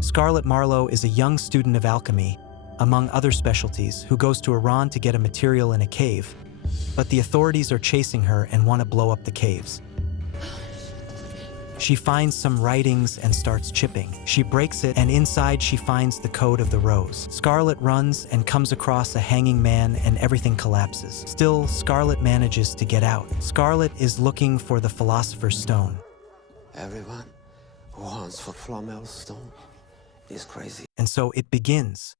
Scarlett Marlowe is a young student of alchemy, among other specialties, who goes to Iran to get a material in a cave, but the authorities are chasing her and want to blow up the caves. She finds some writings and starts chipping. She breaks it, and inside she finds the Code of the Rose. Scarlett runs and comes across a hanging man, and everything collapses. Still, Scarlett manages to get out. Scarlett is looking for the Philosopher's Stone. Everyone who wants for Flamel's stone is crazy. And so it begins.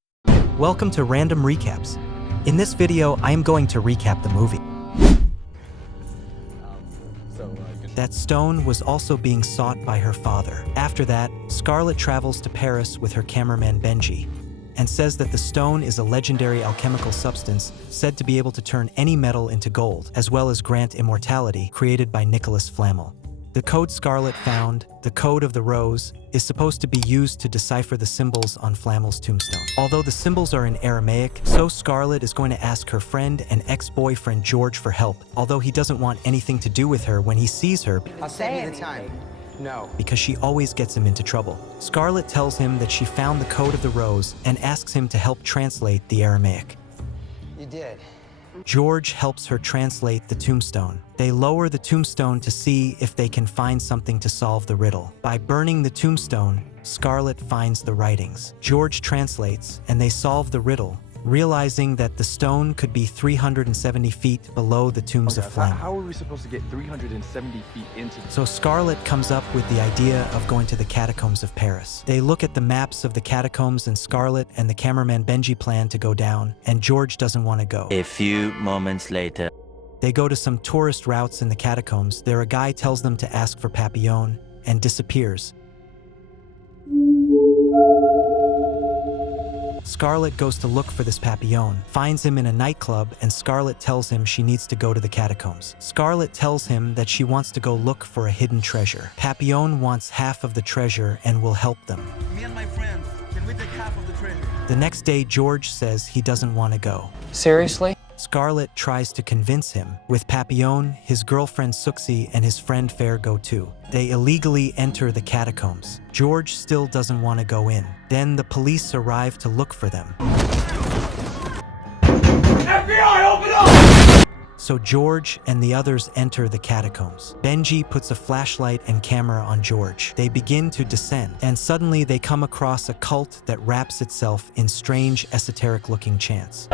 Welcome to Random Recaps. In this video, I am going to recap the movie. That stone was also being sought by her father. After that, Scarlett travels to Paris with her cameraman Benji and says that the stone is a legendary alchemical substance said to be able to turn any metal into gold, as well as grant immortality, created by Nicholas Flamel. The code Scarlett found, the Code of the Rose, is supposed to be used to decipher the symbols on Flamel's tombstone. Although the symbols are in Aramaic, so Scarlett is going to ask her friend and ex-boyfriend George for help, although he doesn't want anything to do with her when he sees her. I'll save you the time. No. Because she always gets him into trouble. Scarlett tells him that she found the Code of the Rose and asks him to help translate the Aramaic. You did. George helps her translate the tombstone. They lower the tombstone to see if they can find something to solve the riddle. By burning the tombstone, Scarlett finds the writings. George translates, and they solve the riddle, realizing that the stone could be 370 feet below the tombs of Flamel. How are we supposed to get 370 feet into So Scarlett comes up with the idea of going to the Catacombs of Paris. They look at the maps of the catacombs, and Scarlett and the cameraman Benji plan to go down, and George doesn't want to go. A few moments later. They go to some tourist routes in the catacombs. There a guy tells them to ask for Papillon and disappears. Scarlett goes to look for this Papillon, finds him in a nightclub, and Scarlett tells him she needs to go to the catacombs. Scarlett tells him that she wants to go look for a hidden treasure. Papillon wants half of the treasure and will help them. Me and my friends, can we take half of the treasure? The next day, George says he doesn't want to go. Seriously? Scarlett tries to convince him. With Papillon, his girlfriend Suxi and his friend Fair go too. They illegally enter the catacombs. George still doesn't want to go in. Then the police arrive to look for them. FBI, open up! So George and the others enter the catacombs. Benji puts a flashlight and camera on George. They begin to descend, and suddenly they come across a cult that wraps itself in strange, esoteric-looking chants.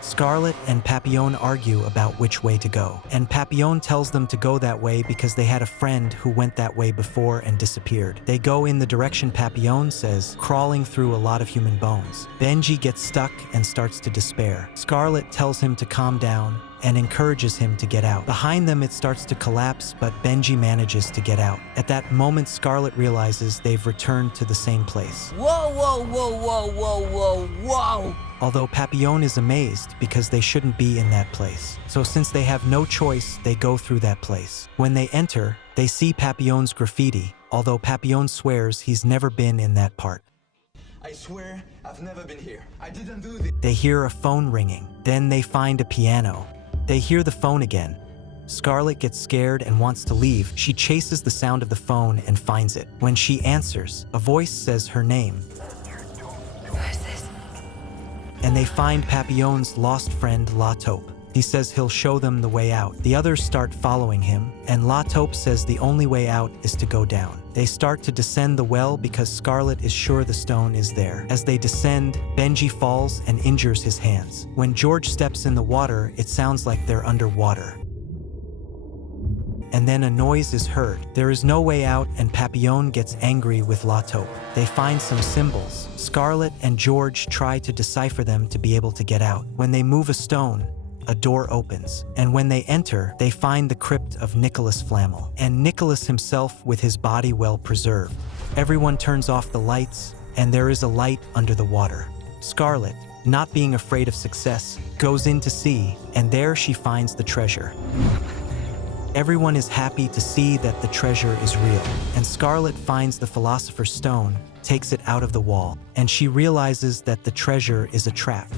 Scarlett and Papillon argue about which way to go, and Papillon tells them to go that way because they had a friend who went that way before and disappeared. They go in the direction Papillon says, crawling through a lot of human bones. Benji gets stuck and starts to despair. Scarlett tells him to calm down and encourages him to get out. Behind them, it starts to collapse, but Benji manages to get out. At that moment, Scarlett realizes they've returned to the same place. Whoa, whoa, whoa, whoa, whoa, whoa, whoa! Although Papillon is amazed because they shouldn't be in that place. So since they have no choice, they go through that place. When they enter, they see Papillon's graffiti, although Papillon swears he's never been in that part. I swear, I've never been here. I didn't do this. They hear a phone ringing. Then they find a piano. They hear the phone again. Scarlett gets scared and wants to leave. She chases the sound of the phone and finds it. When she answers, a voice says her name. And they find Papillon's lost friend La Taupe. He says he'll show them the way out. The others start following him, and La Taupe says the only way out is to go down. They start to descend the well because Scarlett is sure the stone is there. As they descend, Benji falls and injures his hands. When George steps in the water, it sounds like they're underwater. And then a noise is heard. There is no way out, and Papillon gets angry with La Taupe. They find some symbols. Scarlett and George try to decipher them to be able to get out. When they move a stone, a door opens. And when they enter, they find the crypt of Nicholas Flamel, and Nicholas himself with his body well preserved. Everyone turns off the lights, and there is a light under the water. Scarlett, not being afraid of success, goes in to see, and there she finds the treasure. Everyone is happy to see that the treasure is real, and Scarlett finds the Philosopher's Stone, takes it out of the wall, and she realizes that the treasure is a trap.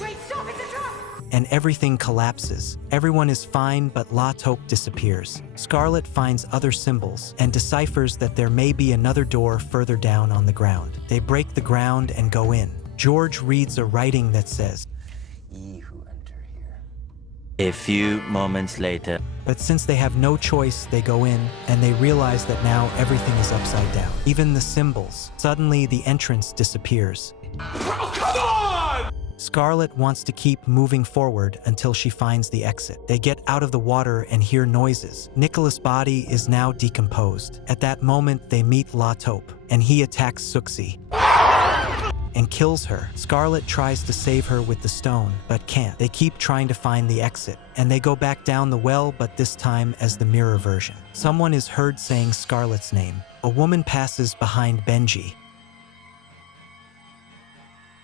Wait, stop, it's a trap! and everything collapses. Everyone is fine, but La Taupe disappears. Scarlet finds other symbols and deciphers that there may be another door further down on the ground. They break the ground and go in. George reads a writing that says, Ye who enter here. A few moments later. but since they have no choice, they go in, and they realize that now everything is upside down. Even the symbols. Suddenly, the entrance disappears. Oh, come on! Scarlet wants to keep moving forward until she finds the exit. They get out of the water and hear noises. Nicholas' body is now decomposed. At that moment, they meet La Taupe, and he attacks Suxi and kills her. Scarlet tries to save her with the stone, but can't. They keep trying to find the exit, and they go back down the well, but this time as the mirror version. Someone is heard saying Scarlet's name. A woman passes behind Benji,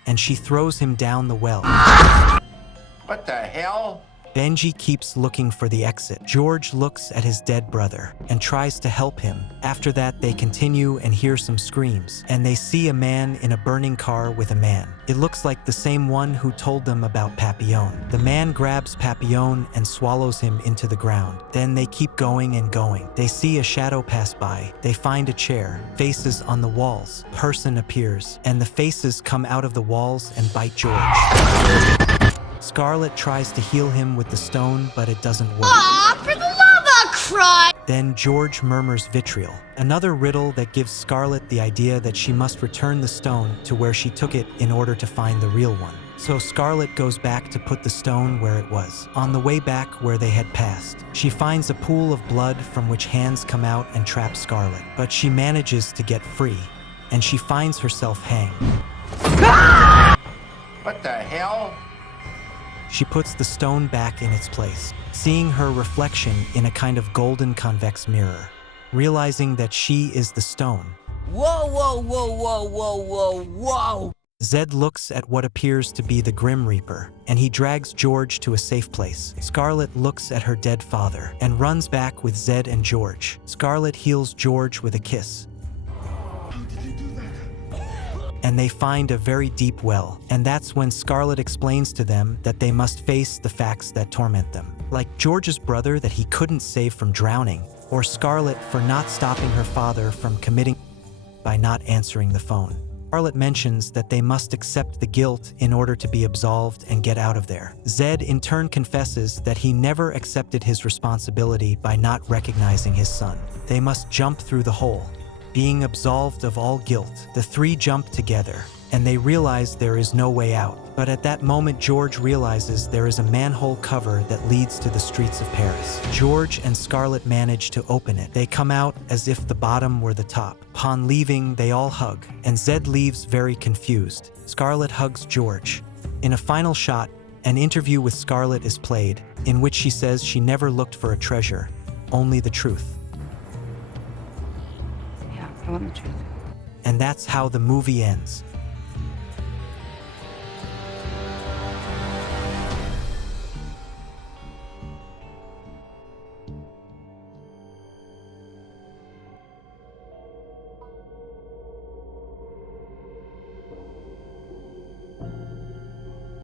and she throws him down the well. What the hell? Benji keeps looking for the exit. George looks at his dead brother and tries to help him. After that, they continue and hear some screams, and they see a man in a burning car with a man. It looks like the same one who told them about Papillon. The man grabs Papillon and swallows him into the ground. Then they keep going and going. They see a shadow pass by. They find a chair, faces on the walls. Person appears, and the faces come out of the walls and bite George. Scarlet tries to heal him with the stone, but it doesn't work. Aw, for the love of Christ! Then George murmurs vitriol, another riddle that gives Scarlet the idea that she must return the stone to where she took it in order to find the real one. So Scarlet goes back to put the stone where it was. On the way back where they had passed, she finds a pool of blood from which hands come out and trap Scarlet. But she manages to get free, and she finds herself hanged. What the hell? She puts the stone back in its place, seeing her reflection in a kind of golden convex mirror, realizing that she is the stone. Whoa, whoa, whoa, whoa, whoa, whoa, whoa! Zed looks at what appears to be the Grim Reaper, and he drags George to a safe place. Scarlet looks at her dead father and runs back with Zed and George. Scarlet heals George with a kiss, and they find a very deep well. And that's when Scarlet explains to them that they must face the facts that torment them. Like George's brother that he couldn't save from drowning, or Scarlet for not stopping her father from committing by not answering the phone. Scarlet mentions that they must accept the guilt in order to be absolved and get out of there. Zed in turn confesses that he never accepted his responsibility by not recognizing his son. They must jump through the hole, being absolved of all guilt. The three jump together, and they realize there is no way out. But at that moment, George realizes there is a manhole cover that leads to the streets of Paris. George and Scarlet manage to open it. They come out as if the bottom were the top. Upon leaving, they all hug, and Zed leaves very confused. Scarlet hugs George. In a final shot, an interview with Scarlet is played, in which she says she never looked for a treasure, only the truth. I want the truth. And that's how the movie ends.